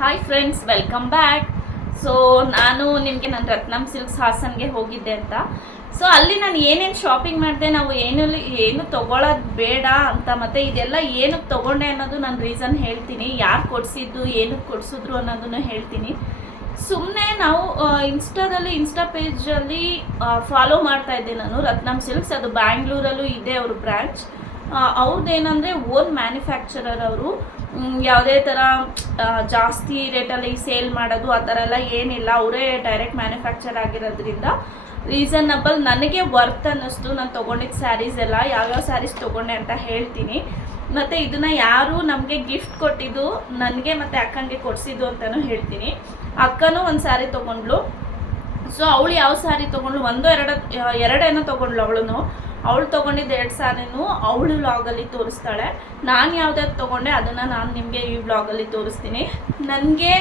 Hi friends, welcome back. So ನಾನು ನಿಮಗೆ ನನ್ನ ರತ್ನಂ ಸಿಲ್ಕ್ಸ್ ಹಾಸನ್ಗೆ ಹೋಗಿದ್ದೆ ಅಂತ. ಸೊ ಅಲ್ಲಿ ನಾನು ಏನೇನು ಶಾಪಿಂಗ್ ಮಾಡಿದೆ, ನಾವು ಏನು ತೊಗೊಳೋದು ಬೇಡ ಅಂತ, ಮತ್ತು ಇದೆಲ್ಲ ಏನಕ್ಕೆ ತೊಗೊಂಡೆ ಅನ್ನೋದು ನಾನು ರೀಸನ್ ಹೇಳ್ತೀನಿ, ಯಾರು ಕೊಡಿಸಿದ್ದು ಏನಕ್ಕೆ ಕೊಡಿಸಿದ್ರು ಅನ್ನೋದನ್ನು ಹೇಳ್ತೀನಿ. ಸುಮ್ಮನೆ ನಾವು ಇನ್ಸ್ಟಾ ಪೇಜಲ್ಲಿ ಫಾಲೋ ಮಾಡ್ತಾ ಇದ್ದೆ ನಾನು ರತ್ನಂ ಸಿಲ್ಕ್ಸ್. ಅದು ಬ್ಯಾಂಗ್ಳೂರಲ್ಲೂ ಇದೆ ಅವ್ರ ಬ್ರ್ಯಾಂಚ್. ಅವ್ರದ್ದೇನೆಂದರೆ ಓನ್ ಮ್ಯಾನುಫ್ಯಾಕ್ಚರರ್ ಅವರು. ಯಾವುದೇ ಥರ ಜಾಸ್ತಿ ರೇಟಲ್ಲಿ ಸೇಲ್ ಮಾಡೋದು ಆ ಥರ ಎಲ್ಲ ಏನಿಲ್ಲ. ಅವರೇ ಡೈರೆಕ್ಟ್ ಮ್ಯಾನುಫ್ಯಾಕ್ಚರ್ ಆಗಿರೋದ್ರಿಂದ ರೀಸನಬಲ್, ನನಗೆ ವರ್ತ್ ಅನ್ನಿಸ್ತು. ನಾನು ತೊಗೊಂಡಿದ್ದ ಸ್ಯಾರೀಸ್ ಎಲ್ಲ ಯಾವ್ಯಾವ ಸ್ಯಾರೀಸ್ ತೊಗೊಂಡೆ ಅಂತ ಹೇಳ್ತೀನಿ. ಮತ್ತು ಇದನ್ನು ಯಾರು ನಮಗೆ ಗಿಫ್ಟ್ ಕೊಟ್ಟಿದ್ದು, ನನಗೆ ಮತ್ತು ಅಕ್ಕನಿಗೆ ಕೊಡಿಸಿದ್ದು ಅಂತಲೂ ಹೇಳ್ತೀನಿ. ಅಕ್ಕನೂ ಒಂದು ಸ್ಯಾರಿ ತೊಗೊಂಡ್ಳು. ಸೊ ಅವಳು ಯಾವ ಸ್ಯಾರಿ ತೊಗೊಂಡ್ಳು, ಎರಡೇನೋ ತೊಗೊಂಡ್ಳು ಅವಳು ತೊಗೊಂಡಿದ್ದು 2 ಸ್ಯಾರಿನೂ ಅವಳು ವ್ಲಾಗಲ್ಲಿ ತೋರಿಸ್ತಾಳೆ. ನಾನು ಯಾವ್ದಾದ್ರು ತೊಗೊಂಡೆ ಅದನ್ನು ನಾನು ನಿಮಗೆ ಈ ವ್ಲಾಗಲ್ಲಿ ತೋರಿಸ್ತೀನಿ. ನನಗೆ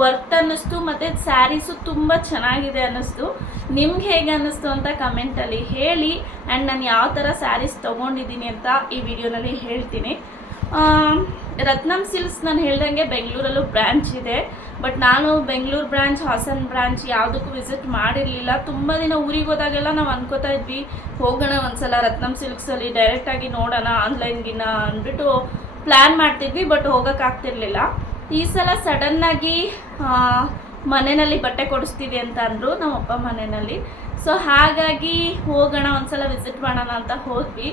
ವರ್ತ್ ಅನ್ನಿಸ್ತು, ಮತ್ತು ಸ್ಯಾರೀಸು ತುಂಬ ಚೆನ್ನಾಗಿದೆ ಅನ್ನಿಸ್ತು. ನಿಮ್ಗೆ ಹೇಗೆ ಅನ್ನಿಸ್ತು ಅಂತ ಕಮೆಂಟಲ್ಲಿ ಹೇಳಿ. ಆ್ಯಂಡ್ ನಾನು ಯಾವ ಥರ ಸ್ಯಾರೀಸ್ ತೊಗೊಂಡಿದ್ದೀನಿ ಅಂತ ಈ ವಿಡಿಯೋನಲ್ಲಿ ಹೇಳ್ತೀನಿ. ರತ್ನಂ ಸಿಲ್ಕ್ಸ್ ನಾನು ಹೇಳ್ದಂಗೆ ಬೆಂಗಳೂರಲ್ಲೂ ಬ್ರ್ಯಾಂಚ್ ಇದೆ. ಬಟ್ ನಾನು ಬೆಂಗಳೂರು ಬ್ರ್ಯಾಂಚ್, ಹಾಸನ್ ಬ್ರ್ಯಾಂಚ್ ಯಾವುದಕ್ಕೂ ವಿಸಿಟ್ ಮಾಡಿರಲಿಲ್ಲ. ತುಂಬ ದಿನ ಊರಿಗೆ ಹೋದಾಗೆಲ್ಲ ನಾವು ಅನ್ಕೋತಾ ಇದ್ವಿ ಹೋಗೋಣ ಒಂದ್ಸಲ ರತ್ನಂ ಸಿಲ್ಕ್ಸಲ್ಲಿ ಡೈರೆಕ್ಟಾಗಿ ನೋಡೋಣ ಆನ್ಲೈನ್ಗಿನ ಅಂದ್ಬಿಟ್ಟು ಪ್ಲ್ಯಾನ್ ಮಾಡ್ತಿದ್ವಿ. ಬಟ್ ಹೋಗೋಕ್ಕಾಗ್ತಿರ್ಲಿಲ್ಲ. ಈ ಸಲ ಸಡನ್ನಾಗಿ ಮನೆಯಲ್ಲಿ ಬಟ್ಟೆ ಕೊಡಿಸ್ತೀವಿ ಅಂತ ಅಂದರು ನಮ್ಮ ಅಪ್ಪ ಮನೆಯಲ್ಲಿ. ಸೊ ಹಾಗಾಗಿ ಹೋಗೋಣ ಒಂದ್ಸಲ ವಿಸಿಟ್ ಮಾಡೋಣ ಅಂತ ಹೋದ್ವಿ.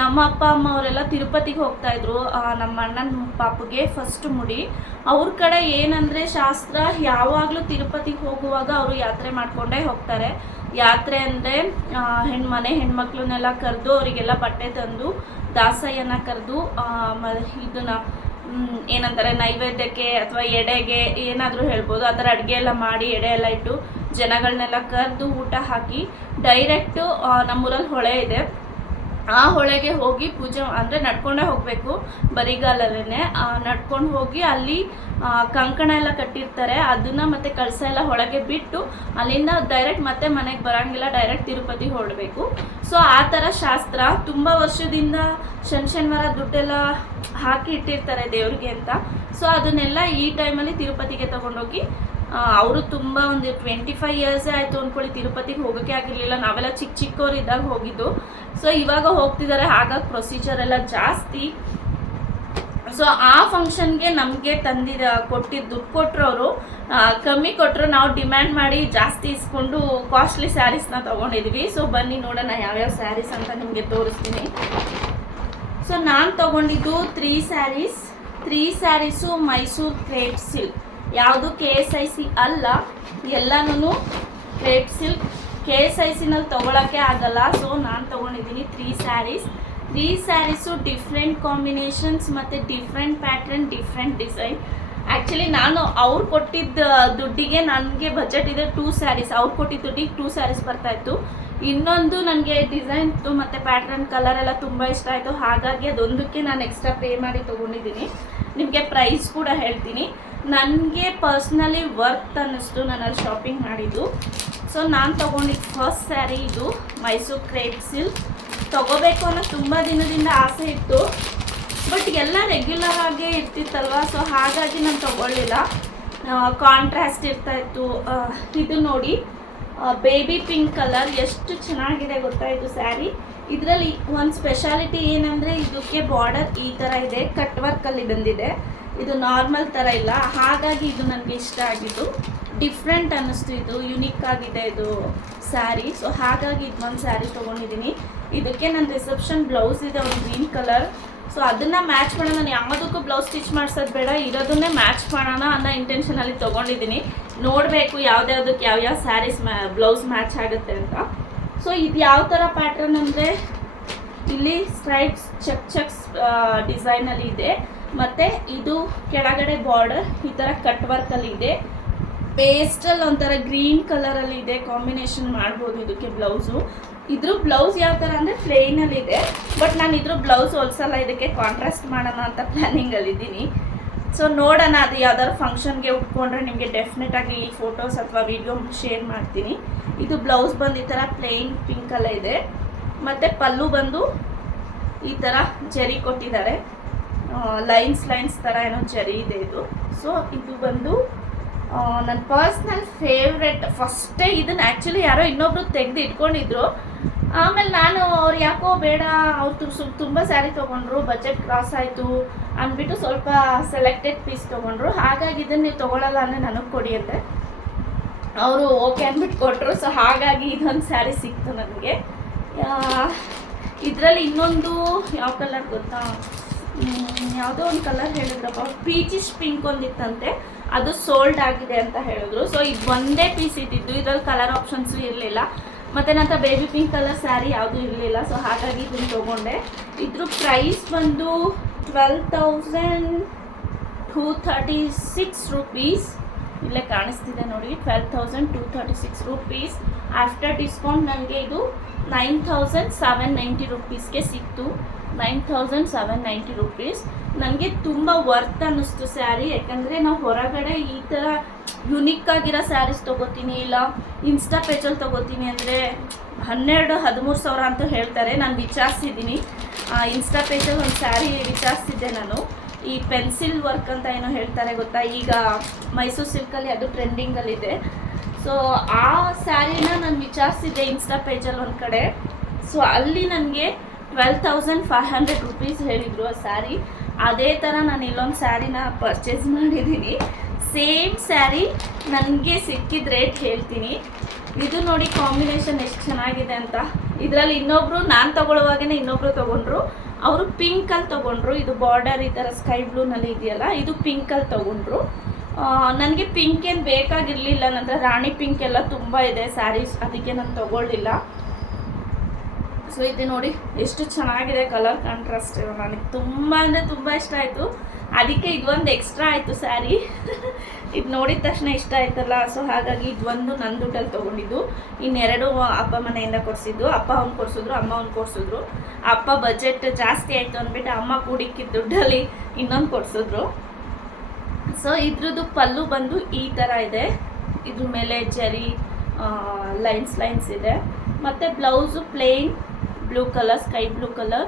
ನಮ್ಮ ಅಪ್ಪ ಅಮ್ಮ ಅವರೆಲ್ಲ ತಿರುಪತಿಗೆ ಹೋಗ್ತಾಯಿದ್ರು. ನಮ್ಮ ಅಣ್ಣನ ಪಾಪುಗೆ ಫಸ್ಟ್ ಮುಡಿ. ಅವ್ರ ಕಡೆ ಏನಂದರೆ ಶಾಸ್ತ್ರ, ಯಾವಾಗಲೂ ತಿರುಪತಿಗೆ ಹೋಗುವಾಗ ಅವರು ಯಾತ್ರೆ ಮಾಡಿಕೊಂಡೇ ಹೋಗ್ತಾರೆ. ಯಾತ್ರೆ ಅಂದರೆ ಹೆಣ್ಮಕ್ಳನ್ನೆಲ್ಲ ಕರೆದು ಅವರಿಗೆಲ್ಲ ಬಟ್ಟೆ ತಂದು ದಾಸಯ್ಯನ ಕರೆದು ಇದನ್ನು ಏನಂತಾರೆ ನೈವೇದ್ಯಕ್ಕೆ ಅಥವಾ ಎಡೆಗೆ ಏನಾದರೂ ಹೇಳ್ಬೋದು, ಆ ಥರ ಅಡುಗೆ ಎಲ್ಲ ಮಾಡಿ ಎಡೆ ಎಲ್ಲ ಇಟ್ಟು ಜನಗಳನ್ನೆಲ್ಲ ಕರೆದು ಊಟ ಹಾಕಿ ಡೈರೆಕ್ಟು ನಮ್ಮೂರಲ್ಲಿ ಹೊಳೆ ಇದೆ, ಆ ಹೊಳೆಗೆ ಹೋಗಿ ಪೂಜೆ ಅಂದರೆ ನಡ್ಕೊಂಡೇ ಹೋಗಬೇಕು. ಬರಿಗಾಲಲ್ಲೇ ನಡ್ಕೊಂಡು ಹೋಗಿ ಅಲ್ಲಿ ಕಂಕಣ ಎಲ್ಲ ಕಟ್ಟಿರ್ತಾರೆ, ಅದನ್ನು ಮತ್ತು ಕಳಸ ಎಲ್ಲ ಹೊಳಗೆ ಬಿಟ್ಟು ಅಲ್ಲಿಂದ ಡೈರೆಕ್ಟ್ ಮತ್ತೆ ಮನೆಗೆ ಬರೋಂಗಿಲ್ಲ, ಡೈರೆಕ್ಟ್ ತಿರುಪತಿ ಹೊರಡಬೇಕು. ಸೊ ಆ ಥರ ಶಾಸ್ತ್ರ ತುಂಬ ವರ್ಷದಿಂದ ಶನಿವಾರ ದುಡ್ಡೆಲ್ಲ ಹಾಕಿ ಇಟ್ಟಿರ್ತಾರೆ ದೇವ್ರಿಗೆ ಅಂತ. ಸೊ ಅದನ್ನೆಲ್ಲ ಈ ಟೈಮಲ್ಲಿ ತಿರುಪತಿಗೆ ತೊಗೊಂಡೋಗಿ ಅವರು ತುಂಬ ಒಂದು 25 ಇಯರ್ಸೇ ಆಯಿತು ಅಂದ್ಕೊಳ್ಳಿ ತಿರುಪತಿಗೆ ಹೋಗೋಕ್ಕೆ ಆಗಿರಲಿಲ್ಲ. ನಾವೆಲ್ಲ ಚಿಕ್ಕವರು ಇದ್ದಾಗ ಹೋಗಿದ್ದು. ಸೊ ಇವಾಗ ಹೋಗ್ತಿದ್ದಾರೆ, ಹಾಗಾಗಿ ಪ್ರೊಸೀಜರ್ ಎಲ್ಲ ಜಾಸ್ತಿ. ಸೊ ಆ ಫಂಕ್ಷನ್ಗೆ ನಮಗೆ ಕೊಟ್ಟಿದ್ದು ದುಡ್ಡು ಕೊಟ್ಟರು ಅವರು, ಕಮ್ಮಿ ಕೊಟ್ಟರು. ನಾವು ಡಿಮ್ಯಾಂಡ್ ಮಾಡಿ ಜಾಸ್ತಿ ಇಸ್ಕೊಂಡು ಕಾಸ್ಟ್ಲಿ ಸ್ಯಾರೀಸ್ನ ತೊಗೊಂಡಿದ್ವಿ. ಸೊ ಬನ್ನಿ ನೋಡೋಣ ಯಾವ್ಯಾವ ಸ್ಯಾರೀಸ್ ಅಂತ ನಿಮಗೆ ತೋರಿಸ್ತೀನಿ. ಸೊ ನಾನು ತೊಗೊಂಡಿದ್ದು 3 ಸ್ಯಾರೀಸು ಮೈಸೂರು ಕ್ರೇಪ್ ಸಿಲ್ಕ್. ಯಾವುದು KSIC ಅಲ್ಲ, ಎಲ್ಲನೂ ಕ್ರೇಪ್ ಸಿಲ್ಕ್. KSICನಲ್ಲಿ ತೊಗೊಳಕ್ಕೆ ಆಗಲ್ಲ. ಸೊ ನಾನು ತೊಗೊಂಡಿದ್ದೀನಿ 3 ಸ್ಯಾರೀಸು ಡಿಫ್ರೆಂಟ್ ಕಾಂಬಿನೇಷನ್ಸ್ ಮತ್ತು different pattern, different design. Actually ನಾನು ಅವ್ರು ಕೊಟ್ಟಿದ್ದ ದುಡ್ಡಿಗೆ ನನಗೆ ಬಜೆಟ್ ಇದೆ 2 ಸ್ಯಾರೀಸ್. ಅವ್ರು ಕೊಟ್ಟಿದ್ದ ದುಡ್ಡಿಗೆ 2 ಸ್ಯಾರೀಸ್ ಬರ್ತಾಯಿತ್ತು. ಇನ್ನೊಂದು ನನಗೆ ಡಿಸೈನ್ತು ಮತ್ತು ಪ್ಯಾಟ್ರನ್ ಕಲರ್ ಎಲ್ಲ ತುಂಬ ಇಷ್ಟ ಆಯಿತು. ಹಾಗಾಗಿ ಅದೊಂದಕ್ಕೆ ನಾನು ಎಕ್ಸ್ಟ್ರಾ ಪೇ ಮಾಡಿ ತೊಗೊಂಡಿದ್ದೀನಿ. ನಿಮಗೆ ಪ್ರೈಸ್ ಕೂಡ ಹೇಳ್ತೀನಿ. ನನಗೆ ಪರ್ಸ್ನಲಿ ವರ್ತ್ ಅನ್ನಿಸ್ತು ನಾನಲ್ಲಿ ಶಾಪಿಂಗ್ ಮಾಡಿದ್ದು. ಸೊ ನಾನು ತೊಗೊಂಡಿದ್ದು ಫಸ್ಟ್ ಸ್ಯಾರಿ ಇದು ಮೈಸೂರು ಕ್ರೇಪ್ ಸಿಲ್ಕ್. ತೊಗೋಬೇಕು ಅನ್ನೋ ತುಂಬ ದಿನದಿಂದ ಆಸೆ ಇತ್ತು, ಬಟ್ ಎಲ್ಲ ರೆಗ್ಯುಲರ್ ಆಗೇ ಇರ್ತಿತ್ತಲ್ವ. ಸೊ ಹಾಗಾಗಿ ನಾನು ತೊಗೊಳ್ಳಿಲ್ಲ. ಕಾಂಟ್ರಾಸ್ಟ್ ಇರ್ತಾಯಿತ್ತು. ಇದು ನೋಡಿ, ಬೇಬಿ ಪಿಂಕ್ ಕಲರ್ ಎಷ್ಟು ಚೆನ್ನಾಗಿದೆ ಗೊತ್ತಾ ಇದು ಸ್ಯಾರಿ. ಇದರಲ್ಲಿ ಒಂದು ಸ್ಪೆಷಾಲಿಟಿ ಏನಂದರೆ ಇದಕ್ಕೆ ಬಾರ್ಡರ್ ಈ ಥರ ಇದೆ, ಕಟ್ ವರ್ಕಲ್ಲಿ ಬಂದಿದೆ. ಇದು ನಾರ್ಮಲ್ ಥರ ಇಲ್ಲ. ಹಾಗಾಗಿ ಇದು ನನಗೆ ಇಷ್ಟ ಆಗಿದ್ದು, ಡಿಫ್ರೆಂಟ್ ಅನ್ನಿಸ್ತು. ಇದು ಯುನಿಕ್ ಆಗಿದೆ ಇದು ಸ್ಯಾರಿ. ಸೊ ಹಾಗಾಗಿ ಇದೊಂದು ಸ್ಯಾರಿ ತೊಗೊಂಡಿದ್ದೀನಿ. ಇದಕ್ಕೆ ನನ್ನ ರಿಸೆಪ್ಷನ್ ಬ್ಲೌಸ್ ಇದೆ, ಒಂದು ಗ್ರೀನ್ ಕಲರ್. ಸೊ ಅದನ್ನು ಮ್ಯಾಚ್ ಮಾಡೋಣ. ನಾನು ಯಾವುದಕ್ಕೂ ಬ್ಲೌಸ್ ಸ್ಟಿಚ್ ಮಾಡಿಸೋದು ಬೇಡ, ಇರೋದನ್ನೇ ಮ್ಯಾಚ್ ಮಾಡೋಣ ಅನ್ನೋ ಇಂಟೆನ್ಷನಲ್ಲಿ ತೊಗೊಂಡಿದ್ದೀನಿ. ನೋಡಬೇಕು ಯಾವ್ದ್ಯಾವ್ದಕ್ಕೆ ಯಾವ್ಯಾವ ಸ್ಯಾರೀಸ್ ಬ್ಲೌಸ್ ಮ್ಯಾಚ್ ಆಗುತ್ತೆ ಅಂತ. ಸೊ ಇದು ಯಾವ ಥರ ಪ್ಯಾಟ್ರನ್ ಅಂದರೆ ಇಲ್ಲಿ ಸ್ಟ್ರೈಪ್ಸ್ ಚೆಕ್ಸ್ ಡಿಸೈನಲ್ಲಿ ಇದೆ. ಮತ್ತು ಇದು ಕೆಳಗಡೆ ಬಾರ್ಡರ್ ಈ ಥರ ಕಟ್ ವರ್ಕಲ್ಲಿ ಇದೆ. ಪೇಸ್ಟಲ್ ಒಂಥರ ಗ್ರೀನ್ ಕಲರಲ್ಲಿ ಇದೆ. ಕಾಂಬಿನೇಷನ್ ಮಾಡ್ಬೋದು ಇದಕ್ಕೆ ಬ್ಲೌಸು. ಇದ್ರ ಬ್ಲೌಸ್ ಯಾವ ಥರ ಅಂದರೆ ಪ್ಲೇನಲ್ಲಿದೆ. ಬಟ್ ನಾನು ಇದ್ರ ಬ್ಲೌಸ್ ಹೊಲ್ಸಲ್ಲ, ಇದಕ್ಕೆ ಕಾಂಟ್ರಾಸ್ಟ್ ಮಾಡೋಣ ಅಂತ ಪ್ಲ್ಯಾನಿಂಗಲ್ಲಿದ್ದೀನಿ. ಸೊ ನೋಡೋಣ, ಅದು ಯಾವ್ದಾದ್ರು ಫಂಕ್ಷನ್ಗೆ ಉಟ್ಕೊಂಡ್ರೆ ನಿಮಗೆ ಡೆಫಿನೆಟಾಗಿ ಈ ಫೋಟೋಸ್ ಅಥವಾ ವಿಡಿಯೋ ಶೇರ್ ಮಾಡ್ತೀನಿ. ಇದು ಬ್ಲೌಸ್ ಬಂದು ಈ ಥರ ಪ್ಲೇನ್ ಪಿಂಕಲ್ಲೇ ಇದೆ. ಮತ್ತು ಪಲ್ಲು ಬಂದು ಈ ಥರ ಜರಿ ಕೊಟ್ಟಿದ್ದಾರೆ. ಲೈನ್ಸ್ ಥರ ಏನೋ ಜರಿ ಇದೆ ಇದು. ಸೊ ಇದು ಬಂದು ನನ್ನ ಪರ್ಸ್ನಲ್ ಫೇವ್ರೆಟ್. ಫಸ್ಟೇ ಇದನ್ನು ಆ್ಯಕ್ಚುಲಿ ಯಾರೋ ಇನ್ನೊಬ್ರು ತೆಗೆದು ಇಟ್ಕೊಂಡಿದ್ರು. ಆಮೇಲೆ ನಾನು ಅವ್ರು ಯಾಕೋ ಬೇಡ, ಅವ್ರು ತುಂಬ ಸ್ಯಾರಿ ತೊಗೊಂಡ್ರು, ಬಜೆಟ್ ಕ್ರಾಸ್ ಆಯಿತು ಅಂದ್ಬಿಟ್ಟು ಸ್ವಲ್ಪ ಸೆಲೆಕ್ಟೆಡ್ ಪೀಸ್ ತೊಗೊಂಡ್ರು. ಹಾಗಾಗಿ ಇದನ್ನು ನೀವು ತೊಗೊಳ್ಳಲ್ಲ ಅಂದರೆ ನನಗೆ ಕೊಡಿ ಅಂತೆ. ಅವರು ಓಕೆ ಅಂದ್ಬಿಟ್ಟು ಕೊಟ್ಟರು. ಸೊ ಹಾಗಾಗಿ ಇದೊಂದು ಸ್ಯಾರಿ ಸಿಕ್ತು ನನಗೆ. ಇದರಲ್ಲಿ ಇನ್ನೊಂದು ಯಾವ ಕಲರ್ ಗೊತ್ತಾ, ಯಾವುದೋ ಒಂದು ಕಲರ್ ಹೇಳಿದ್ರಪ್ಪ, ಪೀಚಿಶ್ ಪಿಂಕ್ ಒಂದಿತ್ತಂತೆ, ಅದು ಸೋಲ್ಡ್ ಆಗಿದೆ ಅಂತ ಹೇಳಿದ್ರು. ಸೊ ಇದು ಒಂದೇ ಪೀಸ್ ಇದ್ದಿದ್ದು, ಇದರಲ್ಲಿ ಕಲರ್ ಆಪ್ಷನ್ಸು ಇರಲಿಲ್ಲ. ಮತ್ತು ನಂತರ ಬೇಬಿ ಪಿಂಕ್ ಕಲರ್ ಸ್ಯಾರಿ ಯಾವುದೂ ಇರಲಿಲ್ಲ. ಸೊ ಹಾಗಾಗಿ ಇದನ್ನು ತೊಗೊಂಡೆ. ಇದ್ರ ಪ್ರೈಸ್ ಬಂದು 12,236 ರೂಪೀಸ್. ಇಲ್ಲೇ ಕಾಣಿಸ್ತಿದೆ ನೋಡಿ, 12,236 ರೂಪೀಸ್. ಆಫ್ಟರ್ ಡಿಸ್ಕೌಂಟ್ ನನಗೆ ಇದು 9,790 ರೂಪೀಸ್ಗೆ ಸಿಕ್ತು. 9,790 ರೂಪೀಸ್ ನನಗೆ ತುಂಬ ವರ್ತ್ ಅನ್ನಿಸ್ತು ಸ್ಯಾರಿ. ಯಾಕಂದರೆ ನಾವು ಹೊರಗಡೆ ಈ ಥರ ಯುನಿಕ್ ಆಗಿರೋ ಸ್ಯಾರೀಸ್ ತೊಗೋತೀನಿ, ಇಲ್ಲ ಇನ್ಸ್ಟಾ ಪೇಜಲ್ಲಿ ತೊಗೋತೀನಿ ಅಂದರೆ 12-13 ಸಾವಿರ ಅಂತ ಹೇಳ್ತಾರೆ. ನಾನು ವಿಚಾರಿಸಿದ್ದೀನಿ, ಇನ್ಸ್ಟಾ ಪೇಜಲ್ಲಿ ಒಂದು ಸ್ಯಾರಿ ವಿಚಾರಿಸಿದ್ದೆ ನಾನು. ಈ ಪೆನ್ಸಿಲ್ ವರ್ಕ್ ಅಂತ ಏನೋ ಹೇಳ್ತಾರೆ ಗೊತ್ತಾ, ಈಗ ಮೈಸೂರು ಸಿಲ್ಕಲ್ಲಿ ಅದು ಟ್ರೆಂಡಿಂಗಲ್ಲಿದೆ. ಸೊ ಆ ಸ್ಯಾರಿನ ನಾನು ವಿಚಾರಿಸಿದ್ದೆ ಇನ್ಸ್ಟಾ ಪೇಜಲ್ಲಿ ಒಂದು ಕಡೆ. ಸೊ ಅಲ್ಲಿ ನನಗೆ 12,500 ರೂಪೀಸ್ ಹೇಳಿದರು ಆ ಸ್ಯಾರಿ. ಅದೇ ಥರ ನಾನು ಇಲ್ಲೊಂದು ಸ್ಯಾರಿನ ಪರ್ಚೇಸ್ ಮಾಡಿದ್ದೀನಿ. ಸೇಮ್ ಸ್ಯಾರಿ ನನಗೆ ಸಿಕ್ಕಿದ ರೇಟ್ ಹೇಳ್ತೀನಿ. ಇದು ನೋಡಿ ಕಾಂಬಿನೇಷನ್ ಎಷ್ಟು ಚೆನ್ನಾಗಿದೆ ಅಂತ. ಇದರಲ್ಲಿ ಇನ್ನೊಬ್ಬರು ನಾನು ತೊಗೊಳ್ಳುವಾಗೇ ಇನ್ನೊಬ್ಬರು ತೊಗೊಂಡ್ರು. ಅವರು ಪಿಂಕಲ್ಲಿ ತೊಗೊಂಡ್ರು. ಇದು ಬಾರ್ಡರ್ ಈ ಥರ ಸ್ಕೈ ಬ್ಲೂನಲ್ಲಿ ಇದೆಯಲ್ಲ, ಇದು ಪಿಂಕಲ್ಲಿ ತೊಗೊಂಡ್ರು. ನನಗೆ ಪಿಂಕ್ ಏನು ಬೇಕಾಗಿರಲಿಲ್ಲ. ನಂತರ ರಾಣಿ ಪಿಂಕ್ ಎಲ್ಲ ತುಂಬ ಇದೆ ಸ್ಯಾರೀಸ್, ಅದಕ್ಕೆ ನಾನು ತೊಗೊಳ್ಳಿಲ್ಲ. ಸೊ ಇದು ನೋಡಿ ಎಷ್ಟು ಚೆನ್ನಾಗಿದೆ ಕಲರ್ ಕಾಂಟ್ರಾಸ್ಟ್. ನನಗೆ ತುಂಬ ಅಂದರೆ ತುಂಬ ಇಷ್ಟ ಆಯಿತು. ಅದಕ್ಕೆ ಇದೊಂದು ಎಕ್ಸ್ಟ್ರಾ ಆಯಿತು ಸ್ಯಾರಿ. ಇದು ನೋಡಿದ ತಕ್ಷಣ ಇಷ್ಟ ಆಯ್ತಲ್ಲ. ಸೊ ಹಾಗಾಗಿ ಇದೊಂದು ನನ್ನ ದುಡ್ಡಲ್ಲಿ ತೊಗೊಂಡಿದ್ದು. ಇನ್ನೆರಡು ಅಪ್ಪ ಮನೆಯಿಂದ ಕೊಡಿಸಿದ್ದು. ಅಪ್ಪ ಅವ್ನು ಕೊಡಿಸಿದ್ರು, ಅಮ್ಮ ಅವ್ನು ಕೊಡಿಸಿದ್ರು. ಅಪ್ಪ ಬಜೆಟ್ ಜಾಸ್ತಿ ಆಯಿತು ಅಂದ್ಬಿಟ್ಟು ಅಮ್ಮ ಕೂಡಿಕ್ಕಿದ ದುಡ್ಡಲ್ಲಿ ಇನ್ನೊಂದು ಕೊಡಿಸಿದ್ರು. ಸೊ ಇದ್ರದ್ದು ಪಲ್ಲು ಬಂದು ಈ ಥರ ಇದೆ. ಇದ್ರ ಮೇಲೆ ಜರಿ ಲೈನ್ಸ್ ಇದೆ. ಮತ್ತು blouse plain blue colour, sky blue colour.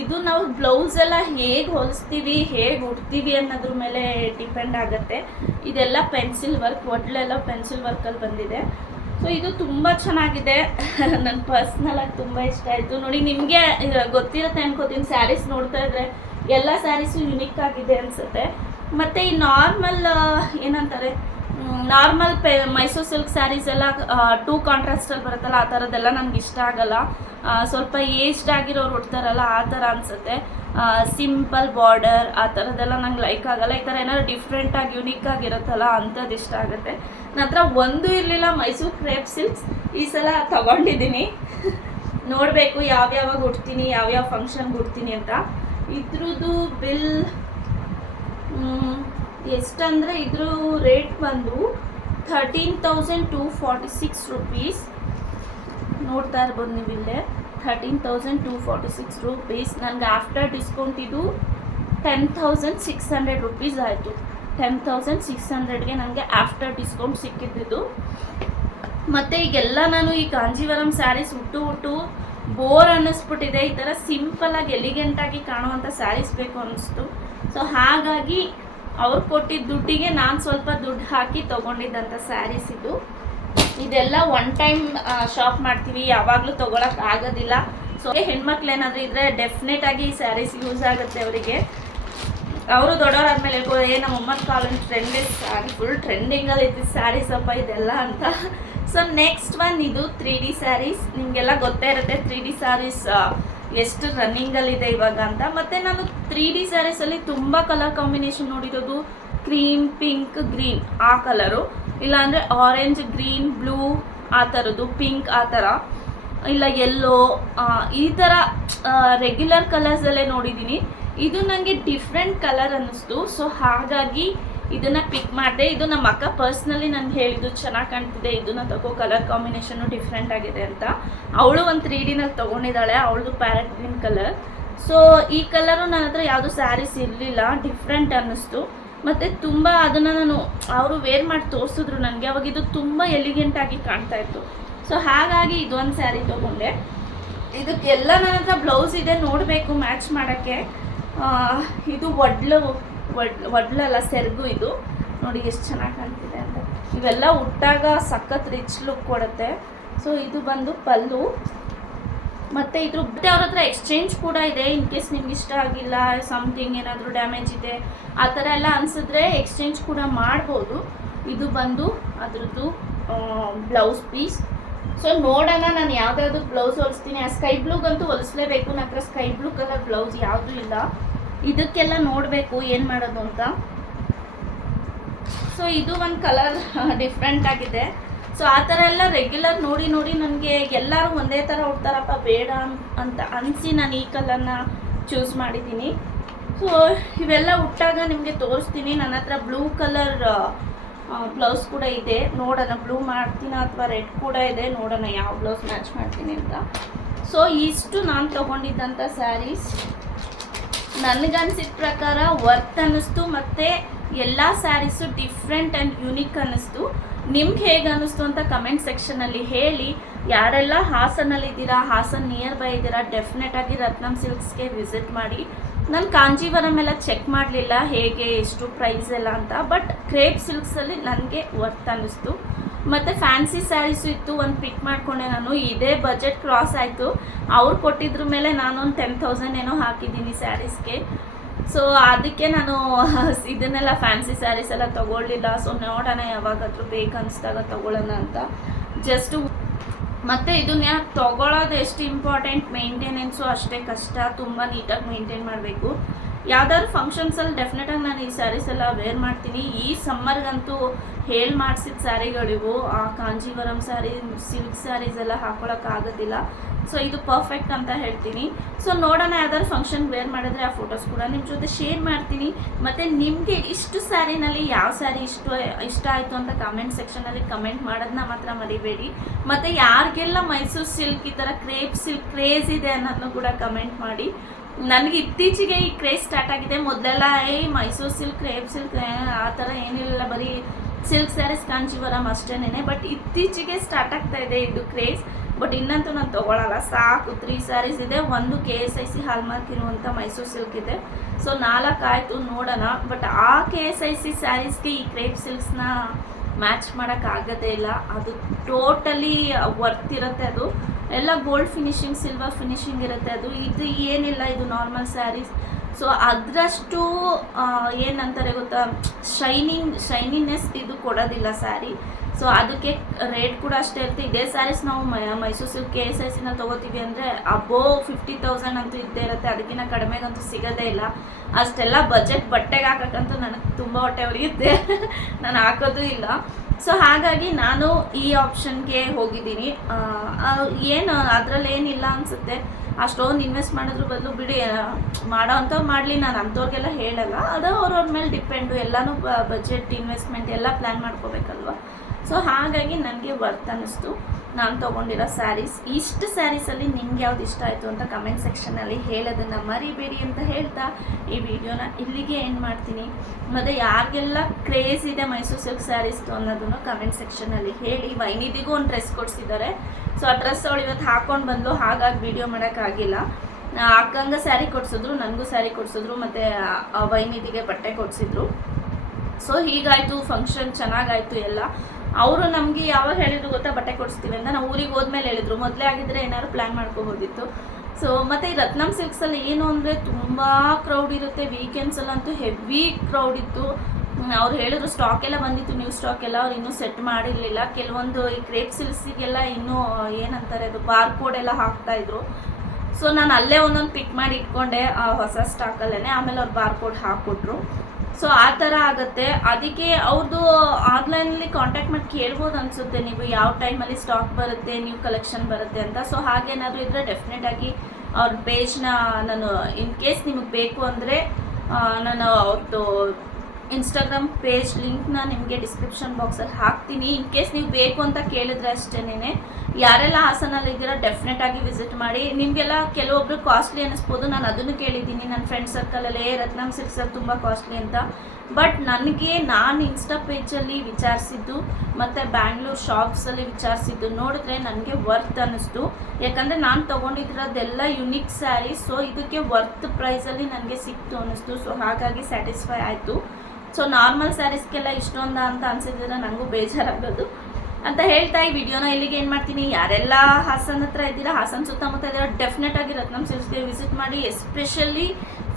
ಇದು ನಾವು ಬ್ಲೌಸ್ ಎಲ್ಲ ಹೇಗೆ ಹೊಲಿಸ್ತೀವಿ, ಹೇಗೆ ಉಡ್ತೀವಿ ಅನ್ನೋದ್ರ ಮೇಲೆ ಡಿಪೆಂಡ್ ಆಗುತ್ತೆ. ಇದೆಲ್ಲ ಪೆನ್ಸಿಲ್ ವರ್ಕ್, ಒಡ್ಲೆಲ್ಲ ಪೆನ್ಸಿಲ್ ವರ್ಕಲ್ಲಿ ಬಂದಿದೆ. ಸೊ ಇದು ತುಂಬ ಚೆನ್ನಾಗಿದೆ. ನನ್ನ ಪರ್ಸ್ನಲಾಗಿ ತುಂಬ ಇಷ್ಟ ಆಯಿತು. ನೋಡಿ, ನಿಮಗೆ ಗೊತ್ತಿರುತ್ತೆ ಅನ್ಕೋತೀನಿ, ಸ್ಯಾರೀಸ್ ನೋಡ್ತಾ ಇದ್ರೆ ಎಲ್ಲ ಸ್ಯಾರೀಸು ಯುನಿಕ್ ಆಗಿದೆ ಅನಿಸುತ್ತೆ. ಮತ್ತು ಈ ನಾರ್ಮಲ್ ಏನಂತಾರೆ, ನಾರ್ಮಲ್ ಮೈಸೂರು ಸಿಲ್ಕ್ ಸ್ಯಾರೀಸ್ ಎಲ್ಲ 2 ಕಾಂಟ್ರಾಸ್ಟಲ್ಲಿ ಬರುತ್ತಲ್ಲ, ಆ ಥರದ್ದೆಲ್ಲ ನನಗೆ ಇಷ್ಟ ಆಗಲ್ಲ. ಸ್ವಲ್ಪ ಏಜ್ಡ್ ಆಗಿರೋರು ಉಡ್ತಾರಲ್ಲ ಆ ಥರ ಅನಿಸುತ್ತೆ. ಸಿಂಪಲ್ ಬಾರ್ಡರ್ ಆ ಥರದ್ದೆಲ್ಲ ನಂಗೆ ಲೈಕ್ ಆಗಲ್ಲ. ಈ ಥರ ಏನಾದ್ರು ಡಿಫ್ರೆಂಟಾಗಿ ಯುನಿಕ್ ಆಗಿರುತ್ತಲ್ಲ ಅಂಥದ್ದು ಇಷ್ಟ ಆಗುತ್ತೆ. ನನ್ನ ಹತ್ರ ಒಂದೂ ಇರಲಿಲ್ಲ ಮೈಸೂರು ಕ್ರೇಪ್ ಸಿಲ್ಕ್ಸ್. ಈ ಸಲ ತೊಗೊಂಡಿದ್ದೀನಿ. ನೋಡಬೇಕು ಯಾವ್ಯಾವಾಗ ಉಡ್ತೀನಿ, ಯಾವ್ಯಾವ ಫಂಕ್ಷನ್ಗೆ ಉಡ್ತೀನಿ ಅಂತ. ಇದ್ರದ್ದು ಬಿಲ್ ಎಷ್ಟಂದರೆ ಇದ್ರ ರೇಟ್ ಬಂದು 13,246 ರೂಪೀಸ್. ನೋಡ್ತಾ ಇರ್ಬೋದು ನೀವು ಇಲ್ಲೇ, 13,246 ರೂಪೀಸ್. ನನಗೆ ಆಫ್ಟರ್ ಡಿಸ್ಕೌಂಟ್ ಇದು 10,600 ರೂಪೀಸ್ ಆಯಿತು. 10,600ಗೆ ನನಗೆ ಆಫ್ಟರ್ ಡಿಸ್ಕೌಂಟ್ ಸಿಕ್ಕಿದ್ದು. ಮತ್ತು ಈಗೆಲ್ಲ ನಾನು ಈ ಕಾಂಜೀವರಂ ಸ್ಯಾರೀಸ್ ಉಟ್ಟು ಬೋರ್ ಅನ್ನಿಸ್ಬಿಟ್ಟಿದೆ. ಈ ಥರ ಸಿಂಪಲಾಗಿ ಎಲಿಗೆಂಟಾಗಿ ಕಾಣುವಂಥ ಸ್ಯಾರೀಸ್ ಬೇಕು ಅನ್ನಿಸ್ತು. ಸೊ ಹಾಗಾಗಿ ಅವ್ರು ಕೊಟ್ಟಿದ್ದ ದುಡ್ಡಿಗೆ ನಾನು ಸ್ವಲ್ಪ ದುಡ್ಡು ಹಾಕಿ ತೊಗೊಂಡಿದ್ದಂಥ ಸ್ಯಾರೀಸ್ ಇದು. ಇದೆಲ್ಲ ಒನ್ ಟೈಮ್ ಶಾಪ್ ಮಾಡ್ತೀವಿ, ಯಾವಾಗಲೂ ತೊಗೊಳಕ್ಕೆ ಆಗೋದಿಲ್ಲ. ಸೊ ಹೆಣ್ಮಕ್ಳು ಏನಾದರೂ ಇದ್ದರೆ ಡೆಫಿನೆಟಾಗಿ ಈ ಸ್ಯಾರೀಸ್ ಯೂಸ್ ಆಗುತ್ತೆ ಅವರಿಗೆ. ಅವರು ದೊಡ್ಡವರಾದ್ಮೇಲೆ ಹೇಳ್ಬೋದು, ನಮ್ಮ ಅಮ್ಮನ ಕಾಲಲ್ಲಿ ಫುಲ್ ಟ್ರೆಂಡಿಂಗಲ್ಲಿ ಇದ್ದಿದ್ದು ಸ್ಯಾರೀಸ್ ಅಪ್ಪ ಇದೆಲ್ಲ ಅಂತ. ಸೊ ನೆಕ್ಸ್ಟ್ ಒನ್ ಇದು 3D ಸ್ಯಾರೀಸ್. ನಿಮಗೆಲ್ಲ ಗೊತ್ತೇ ಇರುತ್ತೆ 3D ಸ್ಯಾರೀಸ್ ಎಷ್ಟು ರನ್ನಿಂಗಲ್ಲಿದೆ ಇವಾಗ ಅಂತ. ಮತ್ತು ನಾನು 3D ಸ್ಯಾರೀಸಲ್ಲಿ ತುಂಬ ಕಲರ್ ಕಾಂಬಿನೇಷನ್ ನೋಡಿರೋದು ಕ್ರೀಮ್, ಪಿಂಕ್, ಗ್ರೀನ್ ಆ ಕಲರು, ಇಲ್ಲಾಂದರೆ ಆರೆಂಜ್, ಗ್ರೀನ್, ಬ್ಲೂ ಆ ಥರದ್ದು, ಪಿಂಕ್ ಆ ಥರ, ಇಲ್ಲ ಯೆಲ್ಲೋ, ಈ ಥರ ರೆಗ್ಯುಲರ್ ಕಲರ್ಸಲ್ಲೇ ನೋಡಿದ್ದೀನಿ. ಇದು ನನಗೆ ಡಿಫ್ರೆಂಟ್ ಕಲರ್ ಅನ್ನಿಸ್ತು. ಸೊ ಹಾಗಾಗಿ ಇದನ್ನು ಪಿಕ್ ಮಾಡಿದೆ. ಇದು ನಮ್ಮ ಅಕ್ಕ ಪರ್ಸ್ನಲಿ ನನಗೆ ಹೇಳಿದ್ದು ಚೆನ್ನಾಗಿ ಕಾಣ್ತಿದೆ, ಇದನ್ನು ತಗೋ, ಕಲರ್ ಕಾಂಬಿನೇಷನ್ನು ಡಿಫ್ರೆಂಟ್ ಆಗಿದೆ ಅಂತ. ಅವಳು ಒಂದು 3Dನಲ್ಲಿ ತೊಗೊಂಡಿದ್ದಾಳೆ, ಅವಳದು ಪ್ಯಾರೆಟ್ ಗ್ರೀನ್ ಕಲರ್. ಸೊ ಈ ಕಲರು ನನ್ನ ಹತ್ರ ಯಾವುದೂ ಸ್ಯಾರೀಸ್ ಇರಲಿಲ್ಲ, ಡಿಫ್ರೆಂಟ್ ಅನ್ನಿಸ್ತು. ಮತ್ತು ತುಂಬ ಅದನ್ನು ನಾನು ಅವರು ವೇರ್ ಮಾಡಿ ತೋರಿಸಿದ್ರು ನನಗೆ, ಅವಾಗ ಇದು ತುಂಬ ಎಲಿಗೆಂಟಾಗಿ ಕಾಣ್ತಾಯಿತ್ತು. ಸೊ ಹಾಗಾಗಿ ಇದೊಂದು ಸ್ಯಾರಿ ತೊಗೊಂಡೆ. ಇದಕ್ಕೆಲ್ಲ ನನ್ನ ಹತ್ರ ಬ್ಲೌಸ್ ಇದೆ, ನೋಡಬೇಕು ಮ್ಯಾಚ್ ಮಾಡೋಕ್ಕೆ. ಇದು ವಡ್ಲಲ್ಲ ಸೆರಗು. ಇದು ನೋಡಿ ಎಷ್ಟು ಚೆನ್ನಾಗಿ ಕಾಣ್ತಿದೆ ಅಂತ. ಇವೆಲ್ಲ ಉಟ್ಟಾಗ ಸಖತ್ ರಿಚ್ ಲುಕ್ ಕೊಡುತ್ತೆ. ಸೊ ಇದು ಬಂದು ಪಲ್ಲು. ಮತ್ತು ಇದ್ರ ಮತ್ತೆ ಅವ್ರ ಹತ್ರ ಎಕ್ಸ್ಚೇಂಜ್ ಕೂಡ ಇದೆ. ಇನ್ ಕೇಸ್ ನಿಮ್ಗೆ ಇಷ್ಟ ಆಗಿಲ್ಲ, ಸಮಥಿಂಗ್ ಏನಾದರೂ ಡ್ಯಾಮೇಜ್ ಇದೆ ಆ ಥರ ಎಲ್ಲ ಅನಿಸಿದ್ರೆ ಎಕ್ಸ್ಚೇಂಜ್ ಕೂಡ ಮಾಡ್ಬೋದು. ಇದು ಬಂದು ಅದರದ್ದು ಬ್ಲೌಸ್ ಪೀಸ್. ಸೊ ನೋಡೋಣ ನಾನು ಯಾವುದಾದ್ರು ಬ್ಲೌಸ್ ಹೊಲಿಸ್ತೀನಿ. ಆ ಸ್ಕೈ ಬ್ಲೂಗಂತೂ ಹೊಲಿಸ್ಲೇಬೇಕು. ನನ್ನ ಹತ್ರ ಸ್ಕೈ ಬ್ಲೂ ಕಲರ್ ಬ್ಲೌಸ್ ಯಾವುದೂ ಇಲ್ಲ. ಇದಕ್ಕೆಲ್ಲ ನೋಡಬೇಕು ಏನು ಮಾಡೋದು ಅಂತ. ಸೊ ಇದು ಒಂದು ಕಲರ್ ಡಿಫ್ರೆಂಟ್ ಆಗಿದೆ. ಸೊ ಆ ಥರ ಎಲ್ಲ ರೆಗ್ಯುಲರ್ ನೋಡಿ ನೋಡಿ ನನಗೆ ಎಲ್ಲರೂ ಒಂದೇ ಥರ ಉಡ್ತಾರಪ್ಪ ಬೇಡ ಅಂತ ಅನಿಸಿ ನಾನು ಈ ಕಲರ್ನ ಚೂಸ್ ಮಾಡಿದ್ದೀನಿ. ಸೊ ಇವೆಲ್ಲ ಉಟ್ಟಾಗ ನಿಮಗೆ ತೋರಿಸ್ತೀನಿ. ನನ್ನ ಹತ್ರ ಬ್ಲೂ ಕಲರ್ ಬ್ಲೌಸ್ ಕೂಡ ಇದೆ. ನೋಡೋಣ ಬ್ಲೂ ಮಾಡ್ತೀನ ಅಥವಾ ರೆಡ್ ಕೂಡ ಇದೆ. ನೋಡೋಣ ಯಾವ ಬ್ಲೌಸ್ ಮ್ಯಾಚ್ ಮಾಡ್ತೀನಿ ಅಂತ. ಸೊ ಇಷ್ಟು ನಾನು ತೊಗೊಂಡಿದ್ದಂಥ ಸ್ಯಾರೀಸ್ ನನಗನ್ಸಿದ ಪ್ರಕಾರ ವರ್ತ್ ಅನ್ನಿಸ್ತು. ಮತ್ತು ಎಲ್ಲ ಸ್ಯಾರೀಸು ಡಿಫ್ರೆಂಟ್ ಆ್ಯಂಡ್ ಯುನೀಕ್ ಅನ್ನಿಸ್ತು. ನಿಮ್ಗೆ ಹೇಗೆ ಅನ್ನಿಸ್ತು ಅಂತ ಕಮೆಂಟ್ ಸೆಕ್ಷನಲ್ಲಿ ಹೇಳಿ. ಯಾರೆಲ್ಲ ಹಾಸನಲ್ಲಿದ್ದೀರಾ, ಹಾಸನ್ ನಿಯರ್ ಬೈ ಇದ್ದೀರಾ, ಡೆಫಿನೆಟಾಗಿ ರತ್ನಂ ಸಿಲ್ಕ್ಸ್ಗೆ ವಿಸಿಟ್ ಮಾಡಿ. ನಾನು ಕಾಂಜೀವರಂ ಎಲ್ಲ ಚೆಕ್ ಮಾಡಲಿಲ್ಲ ಹೇಗೆ ಎಷ್ಟು ಪ್ರೈಸ್ ಎಲ್ಲ ಅಂತ. ಬಟ್ ಕ್ರೇಪ್ ಸಿಲ್ಕ್ಸಲ್ಲಿ ನನಗೆ ವರ್ತ್ ಅನ್ನಿಸ್ತು. ಮತ್ತು ಫ್ಯಾನ್ಸಿ ಸ್ಯಾರೀಸು ಇತ್ತು, ಒಂದು ಪಿಕ್ ಮಾಡಿಕೊಂಡೆ ನಾನು. ಇದೇ ಬಜೆಟ್ ಕ್ರಾಸ್ ಆಯಿತು. ಅವ್ರು ಕೊಟ್ಟಿದ್ರ ಮೇಲೆ ನಾನೊಂದು 10,000 ಏನೋ ಹಾಕಿದ್ದೀನಿ ಸ್ಯಾರೀಸ್ಗೆ. ಸೊ ಅದಕ್ಕೆ ನಾನು ಇದನ್ನೆಲ್ಲ ಫ್ಯಾನ್ಸಿ ಸ್ಯಾರೀಸ್ ಎಲ್ಲ ತೊಗೊಳ್ಳಿಲ್ಲ. ಸೊ ನೋಡೋಣ ಯಾವಾಗಾದರೂ ಬೇಕು ಅನಿಸ್ದಾಗ ತೊಗೊಳ್ಳೋಣ ಅಂತ ಜಸ್ಟು. ಮತ್ತು ಇದನ್ನ ಯಾಕೆ ತೊಗೊಳ್ಳೋದು ಎಷ್ಟು ಇಂಪಾರ್ಟೆಂಟ್, ಮೇಂಟೆನೆನ್ಸು ಅಷ್ಟೇ ಕಷ್ಟ. ತುಂಬ ನೀಟಾಗಿ ಮೇಂಟೈನ್ ಮಾಡಬೇಕು. ಯಾವ್ದಾದ್ರು ಫಂಕ್ಷನ್ಸಲ್ಲಿ ಡೆಫಿನೆಟಾಗಿ ನಾನು ಈ ಸ್ಯಾರೀಸ್ ಎಲ್ಲ ವೇರ್ ಮಾಡ್ತೀನಿ. ಈ ಸಮ್ಮರ್ಗಂತೂ ಹೇಳಿ ಮಾಡಿಸಿದ ಸ್ಯಾರಿಗಳಿವು. ಆ ಕಾಂಜೀವರಂ ಸ್ಯಾರಿ, ಸಿಲ್ಕ್ ಸ್ಯಾರೀಸ್ ಎಲ್ಲ ಹಾಕೊಳ್ಳೋಕ್ಕಾಗೋದಿಲ್ಲ. ಸೊ ಇದು ಪರ್ಫೆಕ್ಟ್ ಅಂತ ಹೇಳ್ತೀನಿ. ಸೊ ನೋಡೋಣ ಯಾವ್ದಾದ್ರು ಫಂಕ್ಷನ್ಗೆ ವೇರ್ ಮಾಡಿದ್ರೆ ಆ ಫೋಟೋಸ್ ಕೂಡ ನಿಮ್ಮ ಜೊತೆ ಶೇರ್ ಮಾಡ್ತೀನಿ. ಮತ್ತು ನಿಮಗೆ ಇಷ್ಟು ಸ್ಯಾರಿನಲ್ಲಿ ಯಾವ ಸ್ಯಾರಿ ಇಷ್ಟ ಆಯಿತು ಅಂತ ಕಮೆಂಟ್ ಸೆಕ್ಷನಲ್ಲಿ ಕಮೆಂಟ್ ಮಾಡೋದನ್ನ ಮಾತ್ರ ಮರಿಬೇಡಿ. ಮತ್ತು ಯಾರಿಗೆಲ್ಲ ಮೈಸೂರು ಸಿಲ್ಕ್ ಈ ಥರ ಕ್ರೇಪ್ ಸಿಲ್ಕ್ ಕ್ರೇಜ್ ಇದೆ ಅನ್ನೋದನ್ನು ಕೂಡ ಕಮೆಂಟ್ ಮಾಡಿ. ನನಗೆ ಇತ್ತೀಚೆಗೆ ಈ ಕ್ರೇಜ್ ಸ್ಟಾರ್ಟ್ ಆಗಿದೆ. ಮೊದಲೆಲ್ಲ ಮೈಸೂರು ಸಿಲ್ಕ್, ಕ್ರೇಪ್ ಸಿಲ್ಕ್ ಆ ಥರ ಏನಿಲ್ಲ, ಬರೀ ಸಿಲ್ಕ್ ಸ್ಯಾರೀಸ್ ಕಾಂಜೀವರಂ ಅಷ್ಟೇನೆ. ಬಟ್ ಇತ್ತೀಚೆಗೆ ಸ್ಟಾರ್ಟ್ ಆಗ್ತಾ ಇದೆ ಇದು ಕ್ರೇಜ್. ಬಟ್ ಇನ್ನಂತೂ ನಾನು ತೊಗೊಳ್ಳಲ್ಲ. ಸಾಕು 3 ಸ್ಯಾರೀಸ್ ಇದೆ. ಒಂದು KSIC ಹಾಲ್ಮಾರ್ಕ್ ಇರುವಂಥ ಮೈಸೂರು ಸಿಲ್ಕ್ ಇದೆ. ಸೊ 4 ಆಯಿತು, ನೋಡೋಣ. ಬಟ್ ಆ KSIC ಸ್ಯಾರೀಸ್ಗೆ ಈ ಕ್ರೇಪ್ ಸಿಲ್ಕ್ಸ್ನ ಮ್ಯಾಚ್ ಮಾಡೋಕ್ಕಾಗೋದೇ ಇಲ್ಲ. ಅದು ಟೋಟಲಿ ವರ್ತ್ ಇರುತ್ತೆ. ಅದು ಎಲ್ಲ ಗೋಲ್ಡ್ ಫಿನಿಶಿಂಗ್, ಸಿಲ್ವರ್ ಫಿನಿಶಿಂಗ್ ಇರುತ್ತೆ. ಇದು ಏನಿಲ್ಲ, ಇದು ನಾರ್ಮಲ್ ಸ್ಯಾರೀಸ್. ಸೊ ಅದರಷ್ಟು ಏನಂತಾರೆ ಗೊತ್ತಾ, ಶೈನಿನೆಸ್ ಇದು ಕೊಡೋದಿಲ್ಲ ಸ್ಯಾರಿ. ಸೊ ಅದಕ್ಕೆ ರೇಟ್ ಕೂಡ ಅಷ್ಟೇ ಇರುತ್ತೆ. ಇದೇ ಸ್ಯಾರೀಸ್ ನಾವು ಮೈಸೂರು ಸಿಲ್ಕ್ KSICನಲ್ಲಿ ತೊಗೋತೀವಿ ಅಂದರೆ ಅಬೋವ್ 50,000 ಅಂತೂ ಇದ್ದೇ ಇರುತ್ತೆ. ಅದಕ್ಕಿಂತ ಕಡಿಮೆಗಂತೂ ಸಿಗೋದೇ ಇಲ್ಲ. ಅಷ್ಟೆಲ್ಲ ಬಜೆಟ್ ಬಟ್ಟೆಗೆ ಹಾಕೋಕ್ಕಂತೂ ನನಗೆ ತುಂಬ ಹೊಟ್ಟೆ ಉರಿಯುತ್ತೆ. ನಾನು ಹಾಕೋದು ಇಲ್ಲ. ಸೊ ಹಾಗಾಗಿ ನಾನು ಈ ಆಪ್ಷನ್ಗೆ ಹೋಗಿದ್ದೀನಿ. ಏನು ಅದರಲ್ಲಿ ಏನಿಲ್ಲ ಅನಿಸುತ್ತೆ. ಅಷ್ಟೊಂದು ಇನ್ವೆಸ್ಟ್ ಮಾಡೋದ್ರ ಬದಲು ಬಿಡಿ, ಮಾಡೋ ಅಂಥವ್ರು ಮಾಡಲಿ, ನಾನು ಅಂಥವ್ರಿಗೆಲ್ಲ ಹೇಳಲ್ಲ. ಅದು ಅವ್ರವ್ರ ಮೇಲೆ ಡಿಪೆಂಡು. ಎಲ್ಲನೂ ಬಜೆಟ್, ಇನ್ವೆಸ್ಟ್ಮೆಂಟ್ ಎಲ್ಲ ಪ್ಲ್ಯಾನ್ ಮಾಡ್ಕೋಬೇಕಲ್ವ. ಸೊ ಹಾಗಾಗಿ ನನಗೆ ವರ್ತ್ ಅನ್ನಿಸ್ತು ನಾನು ತೊಗೊಂಡಿರೋ ಸ್ಯಾರೀಸ್. ಇಷ್ಟು ಸ್ಯಾರೀಸಲ್ಲಿ ನಿಮ್ಗೆ ಯಾವ್ದು ಇಷ್ಟ ಆಯಿತು ಅಂತ ಕಮೆಂಟ್ ಸೆಕ್ಷನಲ್ಲಿ ಹೇಳೋದನ್ನು ಮರಿಬೇಡಿ ಅಂತ ಹೇಳ್ತಾ ಈ ವಿಡಿಯೋನ ಇಲ್ಲಿಗೆ ಎಂಡ್ ಮಾಡ್ತೀನಿ. ಮತ್ತು ಯಾರಿಗೆಲ್ಲ ಕ್ರೇಜ್ ಇದೆ ಮೈಸೂರು ಸಿಲ್ಕ್ ಸ್ಯಾರೀಸ್ದು ಅನ್ನೋದನ್ನು ಕಮೆಂಟ್ ಸೆಕ್ಷನಲ್ಲಿ ಹೇಳಿ. ವೈನಿದಿಗೂ ಒಂದು ಡ್ರೆಸ್ ಕೊಡಿಸಿದ್ದಾರೆ. ಸೊ ಆ ಡ್ರೆಸ್ ಅವಳು ಇವತ್ತು ಹಾಕ್ಕೊಂಡು ಬಂದು, ಹಾಗಾಗಿ ವಿಡಿಯೋ ಮಾಡೋಕ್ಕಾಗಿಲ್ಲ. ಅಕ್ಕಂಗೆ ಸ್ಯಾರಿ ಕೊಡಿಸಿದ್ರು, ನನಗೂ ಸ್ಯಾರಿ ಕೊಡಿಸಿದ್ರು, ಮತ್ತು ವೈನಿದಿಗೆ ಬಟ್ಟೆ ಕೊಡಿಸಿದ್ರು. ಸೊ ಹೀಗಾಯಿತು, ಫಂಕ್ಷನ್ ಚೆನ್ನಾಗಾಯಿತು ಎಲ್ಲ. ಅವರು ನಮಗೆ ಯಾವಾಗ ಹೇಳಿದ್ರು ಗೊತ್ತಾ, ಬಟ್ಟೆ ಕೊಡಿಸ್ತೀವಿ ಅಂತ. ನಾವು ಊರಿಗೆ ಹೋದ್ಮೇಲೆ ಹೇಳಿದ್ರು. ಮೊದಲೇ ಆಗಿದ್ದರೆ ಏನಾದ್ರು ಪ್ಲ್ಯಾನ್ ಮಾಡ್ಕೋಬೋದಿತ್ತು. ಸೊ ಮತ್ತು ಈ ರತ್ನಂ ಸಿಲ್ಕ್ಸಲ್ಲಿ ಏನು ಅಂದರೆ ತುಂಬ ಕ್ರೌಡ್ ಇರುತ್ತೆ. ವೀಕೆಂಡ್ಸಲ್ಲಂತೂ ಹೆವಿ ಕ್ರೌಡ್ ಇತ್ತು. ಅವ್ರು ಹೇಳಿದ್ರು ಸ್ಟಾಕ್ ಎಲ್ಲ ಬಂದಿತ್ತು, ನ್ಯೂ ಸ್ಟಾಕ್ ಎಲ್ಲ. ಅವ್ರು ಇನ್ನೂ ಸೆಟ್ ಮಾಡಿರಲಿಲ್ಲ. ಕೆಲವೊಂದು ಈ ಕ್ರೇಪ್ ಸಿಲ್ಕ್ಸಿಗೆಲ್ಲ ಇನ್ನೂ ಏನಂತಾರೆ ಅದು ಬಾರ್ಕೋಡ್ ಎಲ್ಲ ಹಾಕ್ತಾಯಿದ್ರು. ಸೊ ನಾನು ಅಲ್ಲೇ ಒಂದೊಂದು ಪಿಕ್ ಮಾಡಿ ಇಟ್ಕೊಂಡೆ ಹೊಸ ಸ್ಟಾಕಲ್ಲೇ. ಆಮೇಲೆ ಅವ್ರು ಬಾರ್ಕೋಡ್ ಹಾಕ್ಕೊಟ್ರು. ಸೊ ಆ ಥರ ಆಗುತ್ತೆ. ಅದಕ್ಕೆ ಅವ್ರದ್ದು ಆನ್ಲೈನಲ್ಲಿ ಕಾಂಟ್ಯಾಕ್ಟ್ ಮಾಡಿ ಕೇಳ್ಬೋದು ಅನಿಸುತ್ತೆ ನೀವು, ಯಾವ ಟೈಮಲ್ಲಿ ಸ್ಟಾಕ್ ಬರುತ್ತೆ, ನ್ಯೂ ಕಲೆಕ್ಷನ್ ಬರುತ್ತೆ ಅಂತ. ಸೊ ಹಾಗೇನಾದರೂ ಇದ್ದರೆ ಡೆಫಿನೆಟಾಗಿ ಅವ್ರ ಪೇಜ್ನ ನಾನು ಇನ್ ಕೇಸ್ ನಿಮಗೆ ಬೇಕು ಅಂದರೆ ನಾನು ಅವ್ರದ್ದು ಇನ್ಸ್ಟಾಗ್ರಾಮ್ ಪೇಜ್ ಲಿಂಕ್ನ ನಿಮಗೆ ಡಿಸ್ಕ್ರಿಪ್ಷನ್ ಬಾಕ್ಸಲ್ಲಿ ಹಾಕ್ತೀನಿ. ಇನ್ ಕೇಸ್ ನೀವು ಬೇಕು ಅಂತ ಕೇಳಿದ್ರೆ ಅಷ್ಟೇನೆ. ಯಾರೆಲ್ಲ ಹಾಸನಲ್ಲಿ ಇದ್ದೀರಾ ಡೆಫಿನೆಟ್ ಆಗಿ ವಿಸಿಟ್ ಮಾಡಿ. ನಿಮಗೆಲ್ಲ ಕೆಲವೊಬ್ರು ಕಾಸ್ಟ್ಲಿ ಅನ್ನಿಸ್ಬೋದು, ನಾನು ಅದನ್ನು ಕೇಳಿದ್ದೀನಿ ನನ್ನ ಫ್ರೆಂಡ್ ಸರ್ಕಲಲ್ಲೇ ರತ್ನಂ ಸಿಲ್ಕ್ಸಲ್ಲಿ ತುಂಬ ಕಾಸ್ಟ್ಲಿ ಅಂತ. ಬಟ್ ನನಗೆ ನಾನು ಇನ್ಸ್ಟಾ ಪೇಜಲ್ಲಿ ವಿಚಾರಿಸಿದ್ದು ಮತ್ತು ಬ್ಯಾಂಗ್ಳೂರ್ ಶಾಪ್ಸಲ್ಲಿ ವಿಚಾರಿಸಿದ್ದು ನೋಡಿದ್ರೆ ನನಗೆ ವರ್ತ್ ಅನ್ನಿಸ್ತು. ಯಾಕಂದರೆ ನಾನು ತೊಗೊಂಡಿರೋದೆಲ್ಲ ಯುನಿಕ್ ಸ್ಯಾರೀಸ್. ಸೊ ಇದಕ್ಕೆ ವರ್ತ್ ಪ್ರೈಸಲ್ಲಿ ನನಗೆ ಸಿಕ್ತು ಅನ್ನಿಸ್ತು. ಸೊ ಹಾಗಾಗಿ ಸ್ಯಾಟಿಸ್ಫೈ ಆಯಿತು. ಸೊ ನಾರ್ಮಲ್ ಸ್ಯಾರೀಸ್ಗೆಲ್ಲ ಇಷ್ಟೊಂದ ಅಂತ ಅನಿಸಿದ್ರೆ ನನಗೂ ಬೇಜಾರಾಗೋದು ಅಂತ ಹೇಳ್ತಾ ಈ ವಿಡಿಯೋನ ಇಲ್ಲಿಗೆ ಏನು ಮಾಡ್ತೀನಿ. ಯಾರೆಲ್ಲ ಹಾಸನ ಹತ್ರ ಇದ್ದೀರಾ, ಹಾಸನ ಸುತ್ತಮುತ್ತ ಇದ್ದೀರಾ, ಡೆಫಿನೆಟ್ ಆಗಿ ರತ್ನಂ ಸಿಲ್ಕ್ಸ್ಗೆ ವಿಸಿಟ್ ಮಾಡಿ. Especially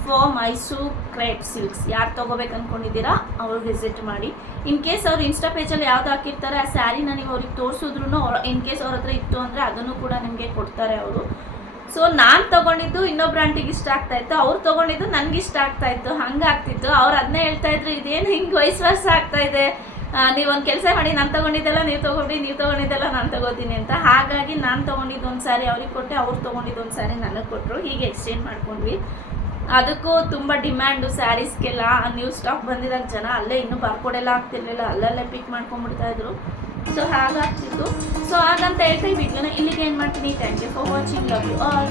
for Mysuru crepe silks ಯಾರು ತೊಗೋಬೇಕು ಅಂದ್ಕೊಂಡಿದ್ದೀರಾ ಅವ್ರು ವಿಸಿಟ್ ಮಾಡಿ. ಇನ್ ಕೇಸ್ ಅವ್ರು ಇನ್ಸ್ಟಾ ಪೇಜಲ್ಲಿ ಯಾವ್ದು ಹಾಕಿರ್ತಾರೆ ಆ ಸ್ಯಾರಿನ ನೀವು ಅವ್ರಿಗೆ ತೋರಿಸಿದ್ರು, ಇನ್ ಕೇಸ್ ಅವ್ರ ಹತ್ರ ಇತ್ತು ಅಂದರೆ ಅದನ್ನು ಕೂಡ ನಿಮಗೆ ಕೊಡ್ತಾರೆ ಅವರು. ಸೊ ನಾನು ತೊಗೊಂಡಿದ್ದು ಇನ್ನೊಬ್ರು ಆಂಟಿಗೆ ಇಷ್ಟ ಆಗ್ತಾಯಿತ್ತು, ಅವ್ರು ತೊಗೊಂಡಿದ್ದು ನನಗೆ ಇಷ್ಟ ಆಗ್ತಾಯಿತ್ತು, ಹಂಗಾಗ್ತಿತ್ತು. ಅವ್ರು ಅದನ್ನೇ ಹೇಳ್ತಾ ಇದ್ರು, ಇದೇನು ಹಿಂಗೆ ವಯಸ್ಸು ವರ್ಷ ಆಗ್ತಾಯಿದೆ, ನೀವೊಂದು ಕೆಲಸ ಮಾಡಿ, ನಾನು ತೊಗೊಂಡಿದ್ದೆಲ್ಲ ನೀವು ತೊಗೊಂಡು, ನೀವು ತೊಗೊಂಡಿದ್ದೆಲ್ಲ ನಾನು ತೊಗೋತೀನಿ ಅಂತ. ಹಾಗಾಗಿ ನಾನು ತೊಗೊಂಡಿದ್ದು ಒಂದು ಸ್ಯಾರಿ ಅವ್ರಿಗೆ ಕೊಟ್ಟೆ, ಅವ್ರು ತೊಗೊಂಡಿದ್ದು ಒಂದು ಸ್ಯಾರಿ ನನಗೆ ಕೊಟ್ಟರು. ಹೀಗೆ ಎಕ್ಸ್ಚೇಂಜ್ ಮಾಡ್ಕೊಂಡ್ವಿ. ಅದಕ್ಕೂ ತುಂಬ ಡಿಮ್ಯಾಂಡು ಸ್ಯಾರೀಸ್ಗೆಲ್ಲ. ನ್ಯೂ ಸ್ಟಾಕ್ ಬಂದಿದಾಗ ಜನ ಅಲ್ಲೇ ಇನ್ನೂ ಬಾರ್ಕೋಡೆಲ್ಲ ಆಗ್ತಿರ್ಲಿಲ್ಲ, ಅಲ್ಲಲ್ಲೇ ಪಿಕ್ ಮಾಡ್ಕೊಂಡ್ಬಿಡ್ತಾಯಿದ್ರು. ಸೊ ಹಾಗಾಗ್ತಿತ್ತು. ಸೊ ಹಾಗಂತ ಹೇಳ್ತಾ ಈ ವಿಡಿಯೋನ ಇಲ್ಲಿಗೆ ಏನು ಮಾಡ್ತೀನಿ. Thank you for watching. Love you all.